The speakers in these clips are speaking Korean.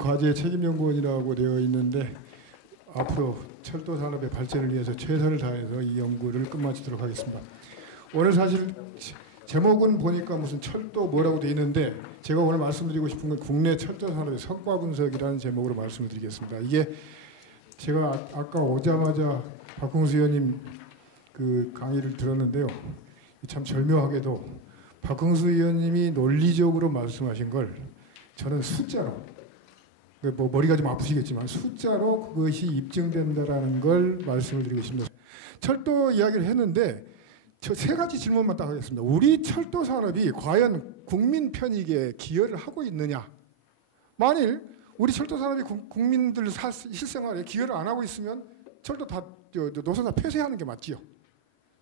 과제 책임연구원이라고 되어 있는데 앞으로 철도 산업의 발전을 위해서 최선을 다해서 이 연구를 끝마치도록 하겠습니다. 오늘 사실 제목은 보니까 무슨 철도 뭐라고 되어 있는데 제가 오늘 말씀드리고 싶은 건 국내 철도 산업의 성과 분석이라는 제목으로 말씀을 드리겠습니다. 이게 제가 아까 오자마자 박홍수 의원님 그 강의를 들었는데요. 참 절묘하게도 박홍수 의원님이 논리적으로 말씀하신 걸 저는 숫자로, 뭐 머리가 좀 아프시겠지만 숫자로 그것이 입증된다라는 걸 말씀을 드리고 싶습니다. 철도 이야기를 했는데 저 세 가지 질문만 딱 하겠습니다. 우리 철도 산업이 과연 국민 편익에 기여를 하고 있느냐? 만일 우리 철도 산업이 국민들 실생활에 기여를 안 하고 있으면 철도 다 노선사 폐쇄하는 게 맞지요.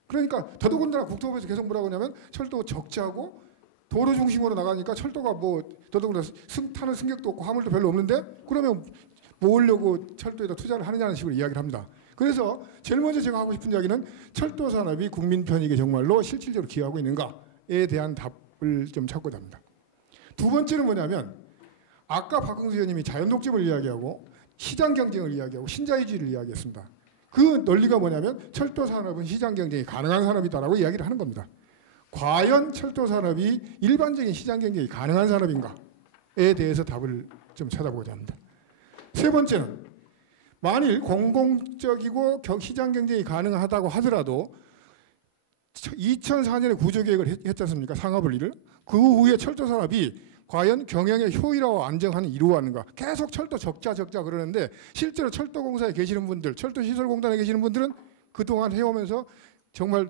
그러니까 더더군다나 국토부에서 계속 뭐라고 하냐면 철도 적자고 도로 중심으로 나가니까 철도가 뭐 더더군다나 타는 승객도 없고 화물도 별로 없는데 그러면 뭐 하려고 철도에다 투자를 하느냐는 식으로 이야기를 합니다. 그래서 제일 먼저 제가 하고 싶은 이야기는 철도 산업이 국민 편익에 정말로 실질적으로 기여하고 있는가에 대한 답을 좀 찾고자 합니다. 두 번째는 뭐냐면 아까 박홍수 의원님이 자연독점을 이야기하고 시장 경쟁을 이야기하고 신자유주의를 이야기했습니다. 그 논리가 뭐냐면 철도 산업은 시장 경쟁이 가능한 산업이다라고 이야기를 하는 겁니다. 과연 철도 산업이 일반적인 시장 경쟁이 가능한 산업인가에 대해서 답을 좀 찾아보고자 합니다. 세 번째는 만일 공공적이고 시장 경쟁이 가능하다고 하더라도 2004년에 구조개혁을 했지 않습니까? 상하분리를. 그 후에 철도 산업이 과연 경영의 효율화와 안정화는 이루어가는가? 계속 철도 적자 그러는데 실제로 철도공사에 계시는 분들, 철도시설공단에 계시는 분들은 그동안 해오면서 정말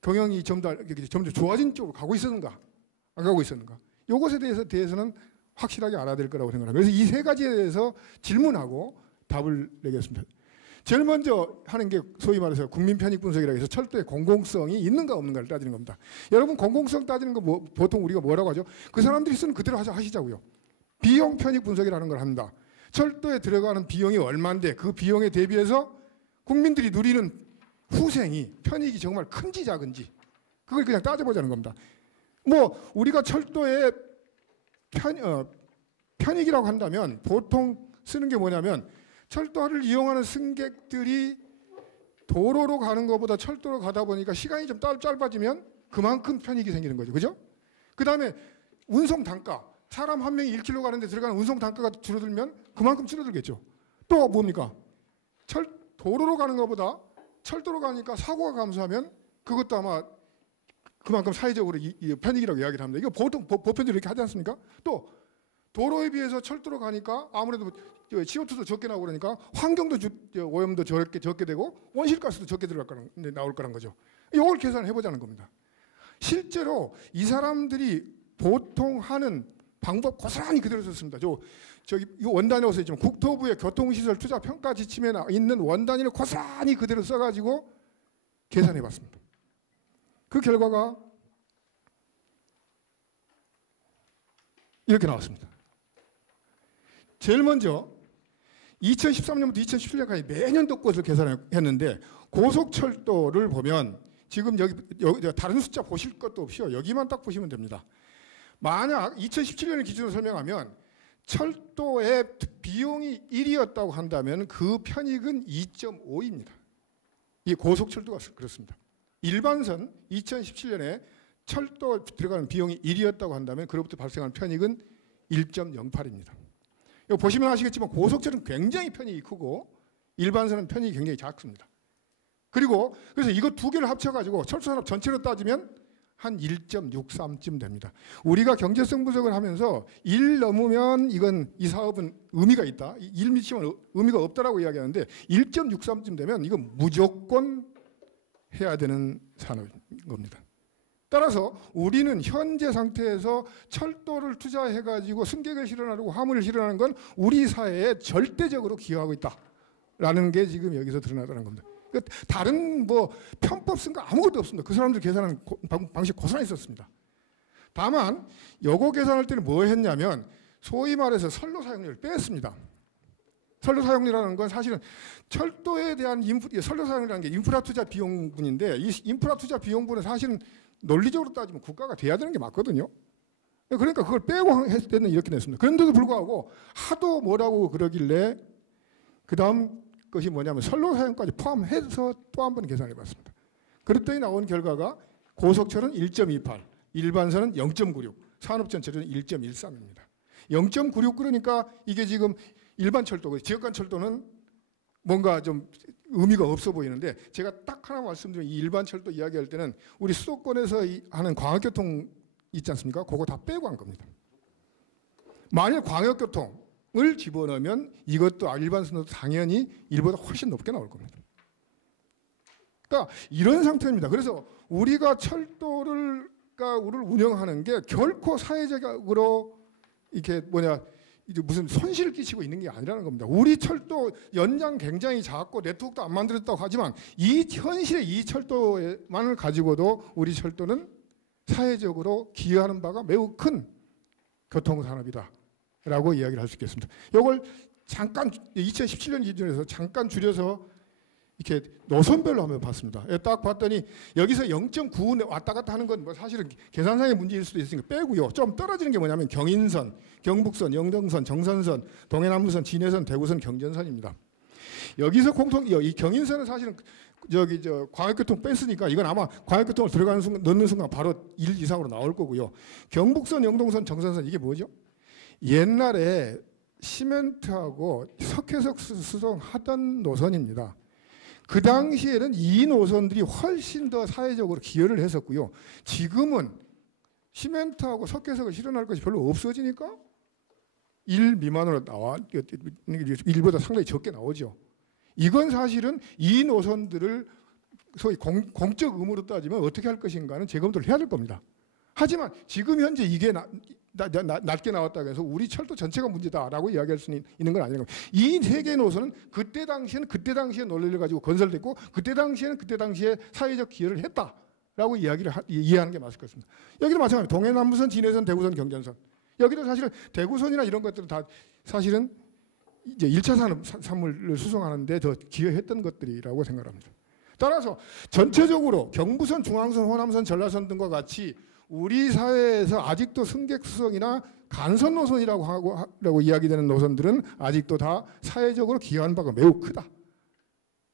경영이 점점 좋아진 쪽으로 가고 있었는가? 안 가고 있었는가? 이것에 대해서는 확실하게 알아야 될 거라고 생각합니다. 그래서 이 세 가지에 대해서 질문하고 답을 내겠습니다. 제일 먼저 하는 게 소위 말해서 국민 편익 분석이라고 해서 철도의 공공성이 있는가 없는가를 따지는 겁니다. 여러분 공공성 따지는 거 보통 우리가 뭐라고 하죠? 그 사람들이 쓰는 그대로 하시자고요. 비용 편익 분석이라는 걸 합니다. 철도에 들어가는 비용이 얼마인데 그 비용에 대비해서 국민들이 누리는 후생이 편익이 정말 큰지 작은지 그걸 그냥 따져보자는 겁니다. 뭐 우리가 철도의 편익이라고 한다면 보통 쓰는 게 뭐냐면 철도를 이용하는 승객들이 도로로 가는 것보다 철도로 가다 보니까 시간이 좀 짧아지면 그만큼 편익이 생기는 거죠. 그죠? 그 다음에 운송 단가. 사람 한 명이 1km 가는데 들어가는 운송 단가가 줄어들면 그만큼 줄어들겠죠. 또 뭡니까? 도로로 가는 것보다 철도로 가니까 사고가 감소하면 그것도 아마 그만큼 사회적으로 편익이라고 이야기를 합니다. 이거 보통 보편적으로 이렇게 하지 않습니까? 또 도로에 비해서 철도로 가니까 아무래도 CO2도 적게 나오고 그러니까 환경도 오염도 적게 되고 온실가스도 적게 나올 거란 거죠. 이걸 계산을 해보자는 겁니다. 실제로 이 사람들이 보통 하는 방법 고스란히 그대로 썼습니다. 저기 이 원단에 있지만 국토부의 교통시설 투자 평가 지침에 있는 원단위를 고스란히 그대로 써가지고 계산해봤습니다. 그 결과가 이렇게 나왔습니다. 제일 먼저 2013년부터 2017년까지 매년도 것을 계산했는데 고속철도를 보면 지금 여기 다른 숫자 보실 것도 없이요. 여기만 딱 보시면 됩니다. 만약 2017년을 기준으로 설명하면 철도의 비용이 1이었다고 한다면 그 편익은 2.5입니다. 이 고속철도가 그렇습니다. 일반선 2017년에 철도 들어가는 비용이 1이었다고 한다면 그로부터 발생하는 편익은 1.08입니다. 이거 보시면 아시겠지만 고속철은 굉장히 편익이 크고 일반선은 편익이 굉장히 작습니다. 그리고 그래서 이거 두 개를 합쳐가지고 철도산업 전체로 따지면 한 1.63쯤 됩니다. 우리가 경제성 분석을 하면서 1 넘으면 이 사업은 의미가 있다. 1 미치면 의미가 없다라고 이야기하는데 1.63쯤 되면 이건 무조건 해야 되는 산업인 겁니다. 따라서 우리는 현재 상태에서 철도를 투자해가지고 승객을 실어나르고 화물을 실어나르는 건 우리 사회에 절대적으로 기여하고 있다라는 게 지금 여기서 드러나다는 겁니다. 다른 뭐 편법 쓴 거 아무것도 없습니다. 그 사람들 계산하는 방식 고스란히 썼습니다. 다만 요거 계산할 때는 뭐 했냐면 소위 말해서 선로 사용료를 뺐습니다. 선로 사용료라는 건 사실은 철도에 대한 선로 사용료라는 게 인프라 투자 비용분인데 이 인프라 투자 비용분은 사실은 논리적으로 따지면 국가가 돼야 되는 게 맞거든요. 그러니까 그걸 빼고 했을 때는 이렇게 냈습니다. 그런데도 불구하고 하도 뭐라고 그러길래 그 다음 것이 뭐냐면 선로 사용까지 포함해서 또 한 번 계산해 봤습니다. 그랬더니 나온 결과가 고속철은 1.28, 일반선은 0.96, 산업전철은 1.13입니다. 0.96 그러니까 이게 지금 일반 철도, 지역간 철도는 뭔가 좀 의미가 없어 보이는데 제가 딱 하나 말씀드리면 이 일반 철도 이야기할 때는 우리 수도권에서 하는 광역교통 있지 않습니까? 그거 다 빼고 한 겁니다. 만일 광역교통을 집어넣으면 이것도 일반선도 당연히 일보다 훨씬 높게 나올 겁니다. 그러니까 이런 상태입니다. 그래서 우리가 철도를 운영하는 게 결코 사회적으로 이렇게 이제 무슨 손실을 끼치고 있는 게 아니라는 겁니다. 우리 철도 연장 굉장히 작고 네트워크도 안 만들었다고 하지만 이 현실의 이 철도만을 가지고도 우리 철도는 사회적으로 기여하는 바가 매우 큰 교통산업이다라고 이야기를 할 수 있겠습니다. 이걸 잠깐 2017년 기준에서 잠깐 줄여서 이렇게 노선별로 한번 봤습니다. 딱 봤더니 여기서 0.9 왔다 갔다 하는 건 뭐 사실은 계산상의 문제일 수도 있으니까 빼고요. 좀 떨어지는 게 뭐냐면 경인선, 경북선, 영동선, 정선선, 동해남부선, 진해선, 대구선, 경전선입니다. 여기서 이 경인선은 사실은 광역교통 뺐으니까 이건 아마 광역교통을 들어가는 순간, 넣는 순간 바로 1 이상으로 나올 거고요. 경북선, 영동선, 정선선 이게 뭐죠? 옛날에 시멘트하고 석회석 수송하던 노선입니다. 그 당시에는 이 노선들이 훨씬 더 사회적으로 기여를 했었고요. 지금은 시멘트하고 석회석을 실어날 것이 별로 없어지니까 1 미만으로 나와 1보다 상당히 적게 나오죠. 이건 사실은 이 노선들을 소위 공적 의무로 따지면 어떻게 할 것인가는 재검토를 해야 될 겁니다. 하지만 지금 현재 이게 낮게 나왔다고 해서 우리 철도 전체가 문제다라고 이야기할 수 있는 건 아니라는 겁니다. 이 세 개의 노선은 그때 당시에는 그때 당시의 논리를 가지고 건설됐고 그때 당시에는 그때 당시에 사회적 기여를 했다라고 이해하는 게 맞을 것 같습니다. 여기도 마찬가지입니다. 동해남부선, 진해선, 대구선, 경전선. 여기도 사실은 대구선이나 이런 것들은 다 사실은 이제 1차 산물을 수송하는데 더 기여했던 것들이라고 생각합니다. 따라서 전체적으로 경부선, 중앙선, 호남선, 전라선 등과 같이 우리 사회에서 아직도 승객 수송이나 간선 노선이라고 이야기되는 노선들은 아직도 다 사회적으로 기여하는 바가 매우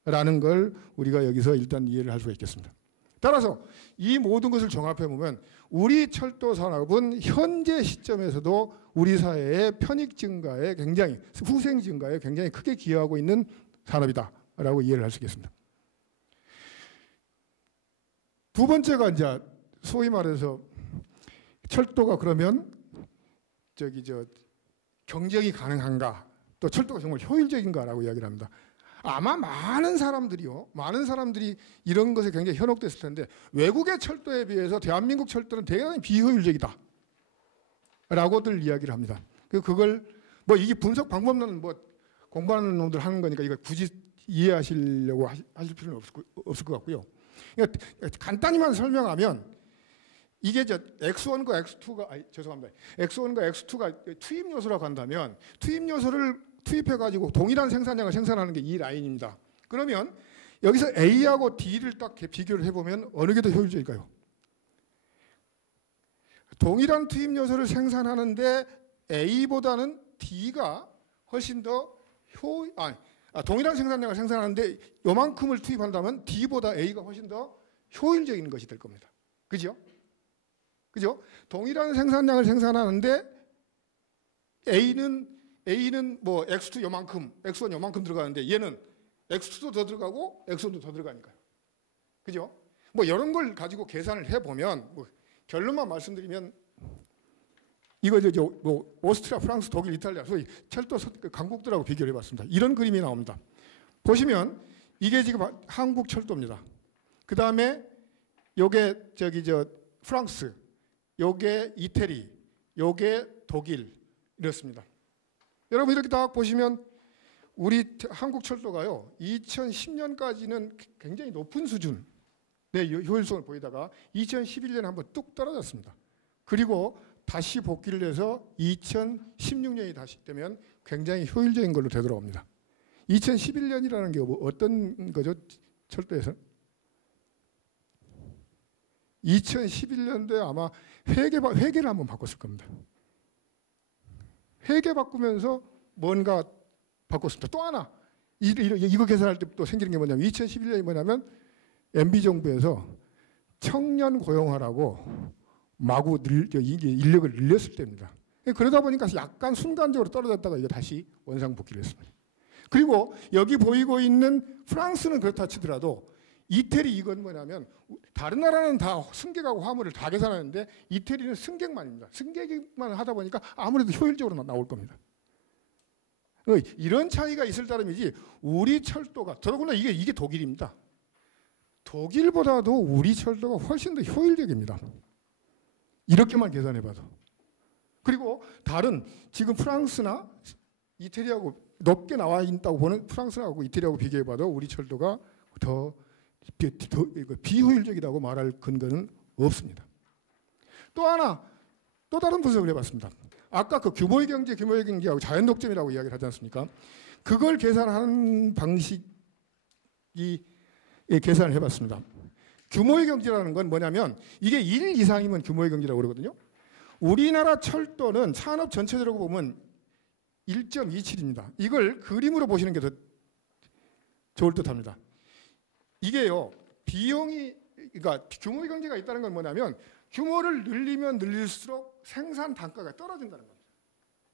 크다라는 걸 우리가 여기서 일단 이해를 할 수가 있겠습니다. 따라서 이 모든 것을 종합해 보면 우리 철도 산업은 현재 시점에서도 우리 사회의 편익 증가에 굉장히 후생 증가에 굉장히 크게 기여하고 있는 산업이다라고 이해를 할 수 있겠습니다. 두 번째가 이제 소위 말해서 철도가 그러면 경쟁이 가능한가? 또 철도가 정말 효율적인가라고 이야기를 합니다. 아마 많은 사람들이 이런 것에 굉장히 현혹됐을 텐데 외국의 철도에 비해서 대한민국 철도는 대단히 비효율적이다 라고들 이야기를 합니다. 그걸 뭐 이게 분석 방법론은 뭐 공부하는 놈들 하는 거니까 이거 굳이 이해하시려고 하실 필요는 없을 것 같고요. 그러니까 간단히만 설명하면 이게 X1과 X2가 죄송합니다. X1과 X2가 투입 요소라고 한다면 투입 요소를 투입해가지고 동일한 생산량을 생산하는 게 이 라인입니다. 그러면 여기서 A하고 D를 딱 비교를 해보면 어느 게 더 효율적일까요? 동일한 투입 요소를 생산하는데 A보다는 D가 훨씬 더 동일한 생산량을 생산하는데 요만큼을 투입한다면 D보다 A가 훨씬 더 효율적인 것이 될 겁니다. 그죠? 그죠? 동일한 생산량을 생산하는데 A는 뭐 X2 요만큼, X1 요만큼 들어가는데 얘는 X2도 더 들어가고 X1도 더 들어가니까요. 그죠? 뭐 이런 걸 가지고 계산을 해보면 뭐 결론만 말씀드리면 이거 뭐 오스트리아, 프랑스, 독일, 이탈리아 소위 철도 강국들하고 비교를 해봤습니다. 이런 그림이 나옵니다. 보시면 이게 지금 한국 철도입니다. 그 다음에 요게 프랑스, 요게 이태리, 요게 독일 이렇습니다. 여러분 이렇게 딱 보시면 우리 한국 철도가요 2010년까지는 굉장히 높은 수준의 효율성을 보이다가 2011년에 한번 뚝 떨어졌습니다. 그리고 다시 복귀를 해서 2016년이 다시 되면 굉장히 효율적인 걸로 되돌아옵니다. 2011년이라는 게 어떤 거죠? 철도에서 2011년도에 아마 회계를 한번 바꿨을 겁니다. 회계 바꾸면서 뭔가 바꿨습니다. 또 하나 이거 계산할 때 또 생기는 게 뭐냐면 2011년이 뭐냐면 MB 정부에서 청년 고용하라고 마구 인력을 늘렸을 때입니다. 그러다 보니까 약간 순간적으로 떨어졌다가 이게 다시 원상복귀를 했습니다. 그리고 여기 보이고 있는 프랑스는 그렇다 치더라도 이태리 이건 뭐냐면 다른 나라는 다 승객하고 화물을 다 계산하는데 이태리는 승객만입니다. 승객만 하다 보니까 아무래도 효율적으로 나올 겁니다. 이런 차이가 있을 따름이지 우리 철도가 더더구나 이게 독일입니다. 독일보다도 우리 철도가 훨씬 더 효율적입니다. 이렇게만 계산해봐도. 그리고 다른 지금 프랑스나 이태리하고 높게 나와 있다고 보는 프랑스하고 이태리하고 비교해봐도 우리 철도가 더 비효율적이라고 말할 근거는 없습니다. 또 다른 분석을 해봤습니다. 아까 그 규모의 경제하고 자연 독점이라고 이야기를 하지 않습니까? 그걸 계산하는 방식이 계산을 해봤습니다. 규모의 경제라는 건 뭐냐면 이게 1 이상이면 규모의 경제라고 그러거든요. 우리나라 철도는 산업 전체적으로 보면 1.27입니다. 이걸 그림으로 보시는 게 더 좋을 듯합니다. 이게요, 그러니까 규모의 경제가 있다는 건 뭐냐면 규모를 늘리면 늘릴수록 생산 단가가 떨어진다는 겁니다.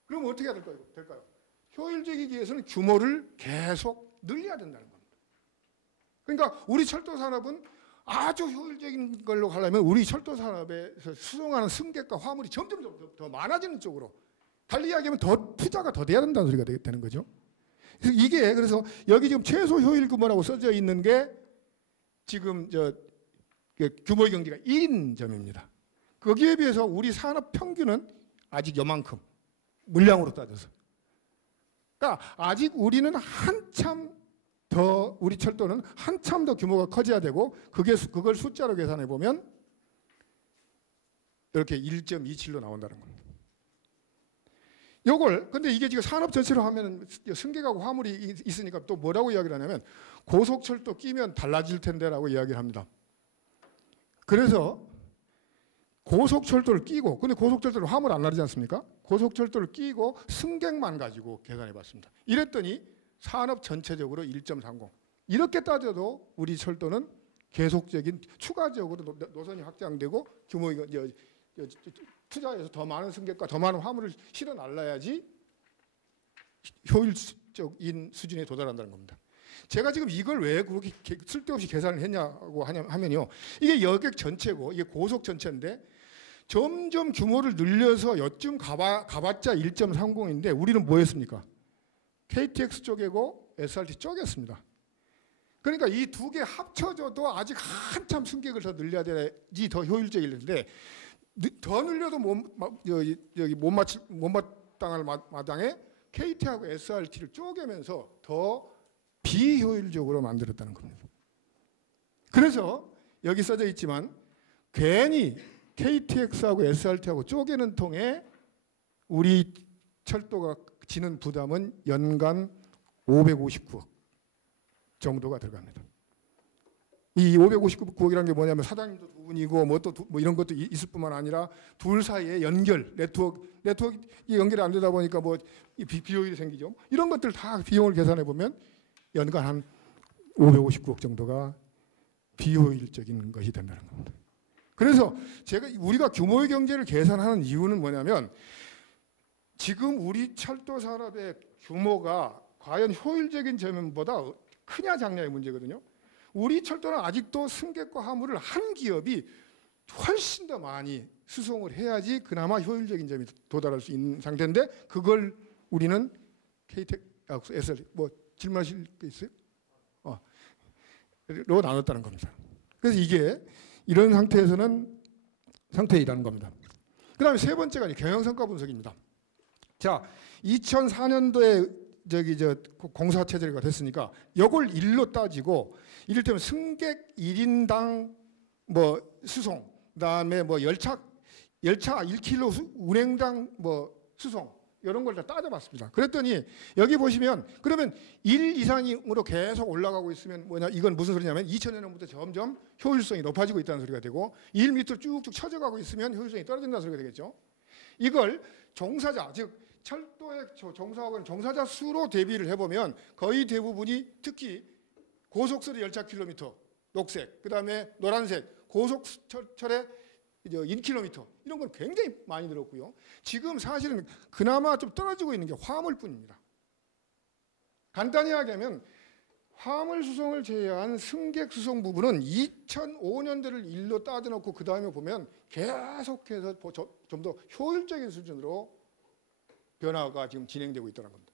그럼 어떻게 해야 될까요? 효율적이기 위해서는 규모를 계속 늘려야 된다는 겁니다. 그러니까 우리 철도 산업은 아주 효율적인 걸로 가려면 우리 철도 산업에서 수송하는 승객과 화물이 점점 더 많아지는 쪽으로, 달리 이야기하면 더 투자가 더 돼야 된다는 소리가 되는 거죠. 그래서 여기 지금 최소 효율 규모라고 써져 있는 게 지금 규모의 경제가 1인 점입니다. 거기에 비해서 우리 산업 평균은 아직 요만큼, 물량으로 따져서. 그러니까 아직 우리는 우리 철도는 한참 더 규모가 커져야 되고 그걸 숫자로 계산해 보면 이렇게 1.27로 나온다는 겁니다. 근데 이게 지금 산업 전체로 하면 승객하고 화물이 있으니까 또 뭐라고 이야기를 하냐면 고속철도 끼면 달라질 텐데라고 이야기를 합니다. 그래서 고속철도를 끼고, 근데 고속철도를 화물 안 나르지 않습니까? 고속철도를 끼고 승객만 가지고 계산해 봤습니다. 이랬더니 산업 전체적으로 1.30. 이렇게 따져도 우리 철도는 계속적인 추가적으로 노선이 확장되고 규모가 투자해서 더 많은 승객과 더 많은 화물을 실어 날라야지 효율적인 수준에 도달한다는 겁니다. 제가 지금 이걸 왜 그렇게 쓸데없이 계산을 했냐고 하면요. 이게 여객 전체고 이게 고속 전체인데 점점 규모를 늘려서 여쯤 가봤자 1.30인데 우리는 뭐 했습니까? KTX 쪼개고 SRT 쪼갰습니다. 그러니까 이 두 개 합쳐져도 아직 한참 승객을 더 늘려야 되지 더 효율적인데 더 늘려도 못 마땅할 마당에 KT하고 SRT를 쪼개면서 더 비효율적으로 만들었다는 겁니다. 그래서 여기 써져 있지만 괜히 KTX하고 SRT하고 쪼개는 통에 우리 철도가 지는 부담은 연간 559억 정도가 들어갑니다. 이 559억이라는 게 뭐냐면 사장님도 두 분이고 뭐 이런 것도 있을 뿐만 아니라 둘 사이의 네트워크 연결이 안 되다 보니까 뭐 비효율이 생기죠. 이런 것들 다 비용을 계산해 보면 연간 한 559억 정도가 비효율적인 것이 된다는 겁니다. 그래서 우리가 규모의 경제를 계산하는 이유는 뭐냐면 지금 우리 철도 산업의 규모가 과연 효율적인 점보다 크냐 작냐의 문제거든요. 우리 철도는 아직도 승객과 화물을 한 기업이 훨씬 더 많이 수송을 해야지 그나마 효율적인 점이 도달할 수 있는 상태인데 그걸 우리는 SR 뭐 질문하실 게 있어요? 로 나눴다는 겁니다. 그래서 이게 이런 상태이라는 겁니다. 그 다음에 세 번째가 경영성과 분석입니다. 자, 2004년도에 공사 체제가 됐으니까 이걸 일로 따지고 이를테면 승객 1인당 뭐 수송, 그다음에 뭐 열차 1km 운행당 뭐 수송 이런 걸 다 따져봤습니다. 그랬더니 여기 보시면 그러면 1 이상으로 계속 올라가고 있으면 뭐냐, 이건 무슨 소리냐면 2000년부터 점점 효율성이 높아지고 있다는 소리가 되고 1 밑으로 쭉쭉 쳐져가고 있으면 효율성이 떨어진다는 소리가 되겠죠. 이걸 종사자, 즉 철도에 종사하고 있는 종사자 수로 대비를 해보면 거의 대부분이 특히 고속철의 열차 킬로미터, 녹색, 그 다음에 노란색, 고속철의 1km 이런 건 굉장히 많이 늘었고요. 지금 사실은 그나마 좀 떨어지고 있는 게 화물뿐입니다. 간단히 하자면 화물 수송을 제외한 승객 수송 부분은 2005년도를 일로 따져놓고 그 다음에 보면 계속해서 좀 더 효율적인 수준으로 변화가 지금 진행되고 있다는 겁니다.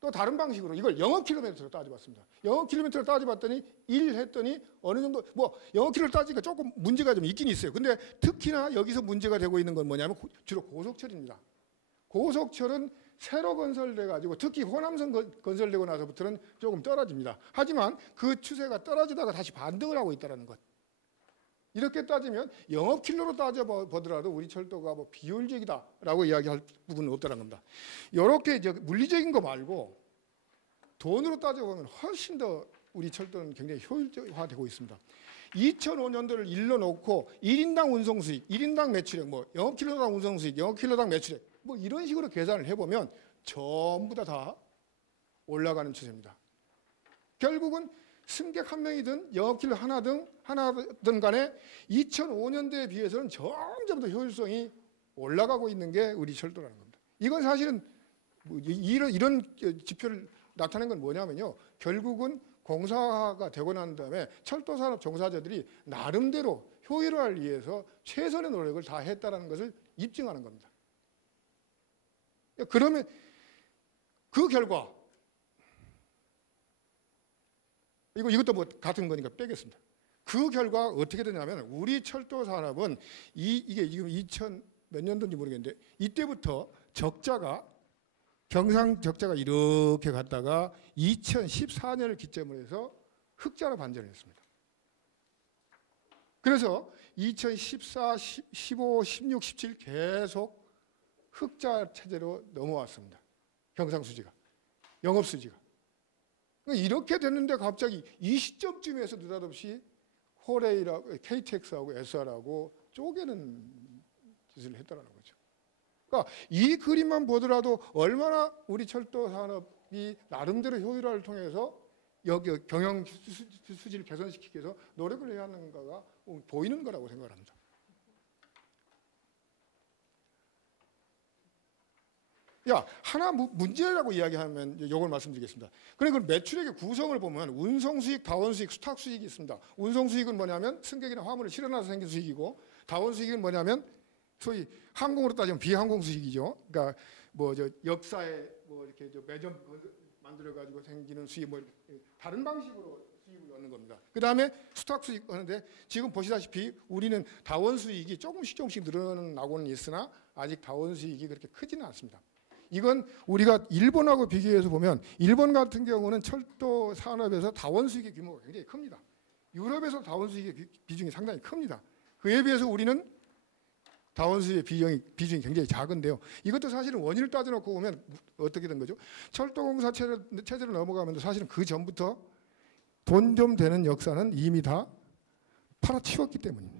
또 다른 방식으로 이걸 영업킬로미터로 따져봤습니다. 영업킬로미터로 따져봤더니 1 했더니 어느 정도 뭐 영업킬로미터를 따지니까 조금 문제가 좀 있긴 있어요. 근데 특히나 여기서 문제가 되고 있는 건 뭐냐면 주로 고속철입니다. 고속철은 새로 건설돼 가지고 특히 호남선 건설되고 나서부터는 조금 떨어집니다. 하지만 그 추세가 떨어지다가 다시 반등을 하고 있다는 것. 이렇게 따지면 영업킬로로 따져보더라도 우리 철도가 뭐 비효율적이다라고 이야기할 부분은 없다는 겁니다. 이렇게 이제 물리적인 거 말고 돈으로 따져보면 훨씬 더 우리 철도는 굉장히 효율화되고 있습니다. 2005년도를 일러 놓고 1인당 운송수익, 1인당 매출액, 뭐 영업킬로당 운송수익, 영업킬로당 매출액 뭐 이런 식으로 계산을 해보면 전부 다 올라가는 추세입니다. 결국은 승객 한 명이든 영업킬로 하나든 간에 2005년도에 비해서는 점점 더 효율성이 올라가고 있는 게 우리 철도라는 겁니다. 이건 사실은 이런 지표를 나타낸 건 뭐냐면요. 결국은 공사가 되고 난 다음에 철도산업 종사자들이 나름대로 효율화를 위해서 최선의 노력을 다 했다는 것을 입증하는 겁니다. 그러면 그 결과 이것도 뭐 같은 거니까 빼겠습니다. 그 결과 어떻게 되냐면 우리 철도 산업은 이게 지금 2000 몇 년도인지 모르겠는데 이때부터 경상 적자가 이렇게 갔다가 2014년을 기점으로 해서 흑자로 반전을 했습니다. 그래서 2014, 15, 16, 17 계속 흑자 체제로 넘어왔습니다. 경상수지가, 영업수지가. 이렇게 됐는데 갑자기 이 시점쯤에서 느닷없이 호레이라고 KTX하고 SR하고 쪼개는 짓을 했다는 거죠. 그러니까 이 그림만 보더라도 얼마나 우리 철도 산업이 나름대로 효율화를 통해서 여기 경영 수지를 개선시키기 위해서 노력을 해야 하는가가 보이는 거라고 생각을 합니다. 하나 문제라고 이야기하면 이걸 말씀드리겠습니다. 그리고 매출액의 구성을 보면 운송수익, 다원수익, 수탁수익이 있습니다. 운송수익은 뭐냐면 승객이나 화물을 실어놔서 생긴 수익이고 다원수익은 뭐냐면 소위 항공으로 따지면 비항공수익이죠. 그러니까 뭐 역사에 뭐 이렇게 매점 만들어 가지고 생기는 수익 뭐 다른 방식으로 수익을 얻는 겁니다. 그 다음에 수탁수익 하는데 지금 보시다시피 우리는 다원수익이 조금씩 늘어나고는 있으나 아직 다원수익이 그렇게 크지는 않습니다. 이건 우리가 일본하고 비교해서 보면 일본 같은 경우는 철도 산업에서 다원수익의 규모가 굉장히 큽니다. 유럽에서 다원수익의 비중이 상당히 큽니다. 그에 비해서 우리는 다원수익의 비중이 굉장히 작은데요. 이것도 사실은 원인을 따져놓고 보면 어떻게 된 거죠? 철도공사 체제로 넘어가면 사실은 그 전부터 돈 좀 되는 역사는 이미 다 팔아치웠기 때문입니다.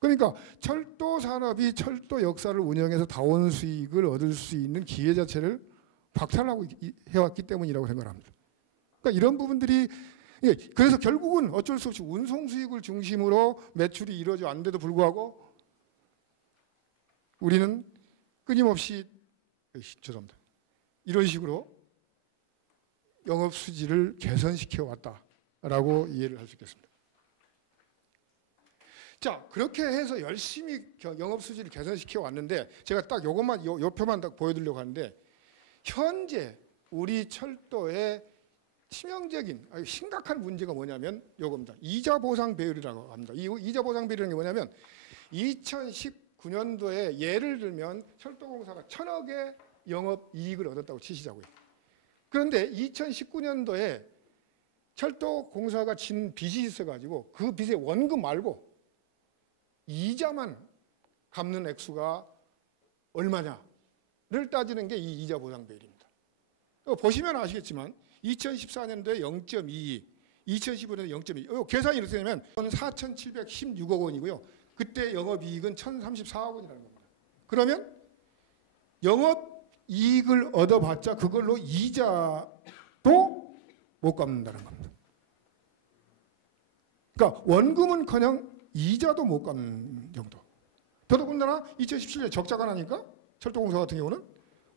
그러니까 철도 산업이 철도 역사를 운영해서 다원 수익을 얻을 수 있는 기회 자체를 박탈하고 해왔기 때문이라고 생각합니다. 그러니까 이런 부분들이 그래서 결국은 어쩔 수 없이 운송 수익을 중심으로 매출이 이루어져 왔는데도 불구하고 우리는 끊임없이 죄송합니다. 이런 식으로 영업 수지를 개선시켜 왔다라고 이해를 할 수 있겠습니다. 자, 그렇게 해서 열심히 영업 수지를 개선시켜 왔는데 제가 딱 요것만 요 표만 딱 보여드리려고 하는데 현재 우리 철도의 치명적인 심각한 문제가 뭐냐면 요겁니다. 이자 보상 배율이라고 합니다. 이 이자 보상 배율이라는 게 뭐냐면 2019년도에 예를 들면 철도공사가 1000억의 영업 이익을 얻었다고 치시자고요. 그런데 2019년도에 철도공사가 진 빚이 있어가지고 그 빚의 원금 말고 이자만 갚는 액수가 얼마냐를 따지는 게 이 이자 보상 비율입니다. 보시면 아시겠지만 2014년도에 0.22, 2015년에 0.2. 계산이 이렇게 되면 4,716억 원이고요. 그때 영업이익은 1,034억 원이라는 겁니다. 그러면 영업이익을 얻어봤자 그걸로 이자도 못 갚는다는 겁니다. 그러니까 원금은커녕 이자도 못 갚는 정도. 더더군다나 2017년에 적자가 나니까 철도공사 같은 경우는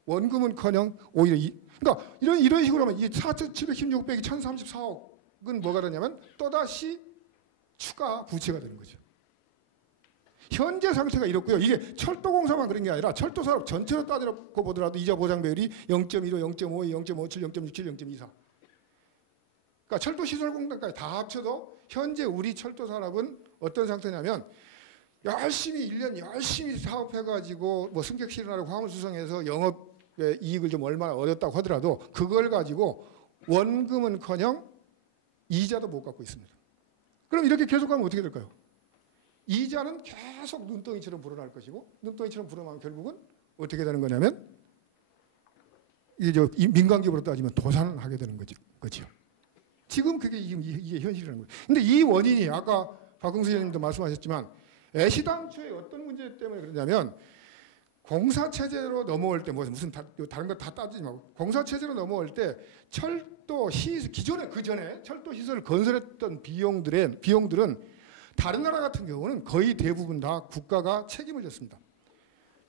원금은커녕 오히려 그러니까 이런 식으로 하면 이 4,716 빼기 1,034억은 뭐가 되냐면 또다시 추가 부채가 되는 거죠. 현재 상태가 이렇고요. 이게 철도공사만 그런 게 아니라 철도산업 전체로 따지고 보더라도 이자 보상 비율이 0.15, 0.52, 0.57, 0.67, 0.24. 그러니까 철도시설공단까지 다 합쳐도 현재 우리 철도산업은 어떤 상태냐면 열심히 1년 열심히 사업해가지고 뭐 승객 실현하고 화물 수송해서 영업의 이익을 좀 얼마나 얻었다고 하더라도 그걸 가지고 원금은커녕 이자도 못 갚고 있습니다. 그럼 이렇게 계속하면 어떻게 될까요? 이자는 계속 눈덩이처럼 불어날 것이고 눈덩이처럼 불어나면 결국은 어떻게 되는 거냐면 이 민간기업으로 따지면 도산을 하게 되는 거죠. 지금 그게 이게 현실이라는 거예요. 근데 이 원인이 아까 박흥수 의원님도 말씀하셨지만 애시당초에 어떤 문제 때문에 그러냐면 공사체제로 넘어올 때 무슨 다른 거 다 따지지 말고 공사체제로 넘어올 때 기존에 그전에 철도 시설을 건설했던 비용들은 다른 나라 같은 경우는 거의 대부분 다 국가가 책임을 졌습니다.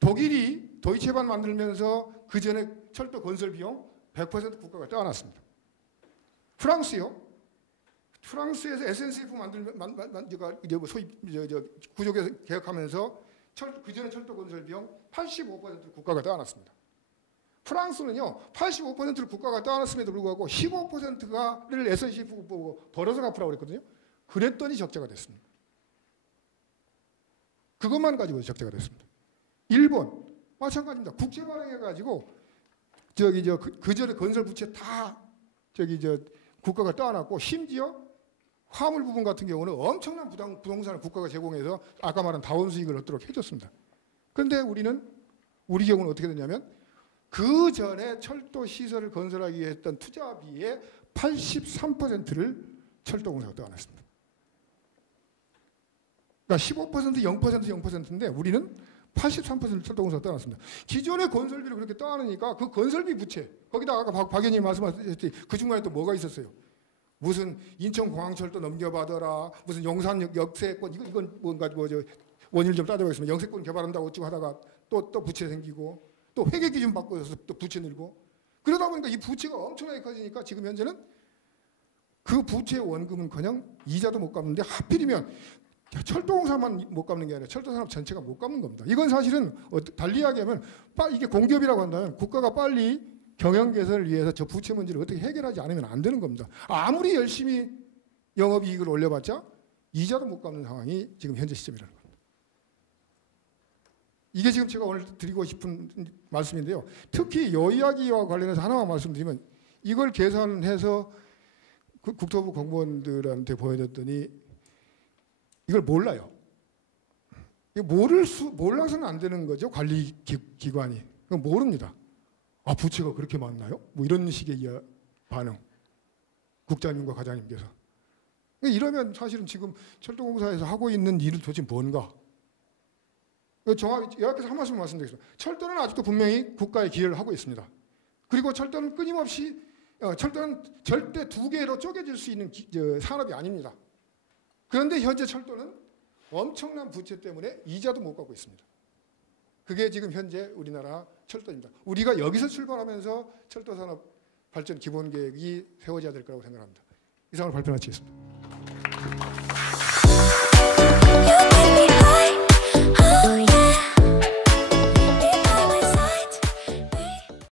독일이 도이체반 만들면서 그전에 철도 건설 비용 100% 국가가 떼어놨습니다. 프랑스에서 SNCF 소위 구조개혁 개혁하면서 그전에 철도 건설 비용 85%를 국가가 떼어놨습니다. 프랑스는요 85%를 국가가 떼어놨음에도 불구하고 15%를 SNCF 보고 벌어서 갚으라고 그랬거든요. 그랬더니 적자가 됐습니다. 그것만 가지고 적자가 됐습니다. 일본 마찬가지입니다. 국채 발행해가지고 그전에 건설 부채 다 국가가 떼어놨고 심지어 화물 부분 같은 경우는 엄청난 부동산을 국가가 제공해서 아까 말한 다원 수익을 얻도록 해줬습니다. 그런데 우리 경우는 어떻게 됐냐면 그 전에 철도 시설을 건설하기 위해 했던 투자비의 83%를 철도공사가 떼어놨습니다. 그러니까 15%, 0%인데 우리는 83% 철도공사가 떼어놨습니다. 기존의 건설비를 그렇게 떼어놓으니까 그 건설비 부채 거기다가 아까 박 의원님 말씀하셨듯이 그 중간에 또 뭐가 있었어요? 무슨 인천공항철도 넘겨받아라 무슨 용산 역세권 이건 뭔가 원인을 좀 따져보겠습니다. 역세권 개발한다고 쭉 하다가 또 부채 생기고 또 회계 기준 바꿔서 또 부채 늘고 그러다 보니까 이 부채가 엄청나게 커지니까 지금 현재는 그 부채 원금은커녕 이자도 못 갚는데 하필이면 철도공사만 못 갚는 게 아니라 철도산업 전체가 못 갚는 겁니다. 이건 사실은 달리 이야기하면 이게 공기업이라고 한다면 국가가 빨리 경영 개선을 위해서 저 부채 문제를 어떻게 해결하지 않으면 안 되는 겁니다. 아무리 열심히 영업이익을 올려봤자 이자도 못 갚는 상황이 지금 현재 시점이라는 겁니다. 이게 지금 제가 오늘 드리고 싶은 말씀인데요. 특히 이 이야기와 관련해서 하나만 말씀드리면 이걸 계산해서 국토부 공무원들한테 보여줬더니 이걸 몰라요. 몰라서는 안 되는 거죠. 관리기관이. 모릅니다. 아, 부채가 그렇게 많나요? 뭐 이런 식의 반응. 국장님과 과장님께서. 이러면 사실은 지금 철도공사에서 하고 있는 일은 도대체 뭔가? 정확히 요약해서 한 말씀 말씀드리겠습니다. 철도는 아직도 분명히 국가의 기여를 하고 있습니다. 그리고 철도는 끊임없이 철도는 절대 두 개로 쪼개질 수 있는 산업이 아닙니다. 그런데 현재 철도는 엄청난 부채 때문에 이자도 못 갚고 있습니다. 그게 지금 현재 우리나라 철도입니다. 우리가 여기서 출발하면서 철도산업 발전 기본계획이 세워져야 될 거라고 생각합니다. 이상으로 발표 마치겠습니다.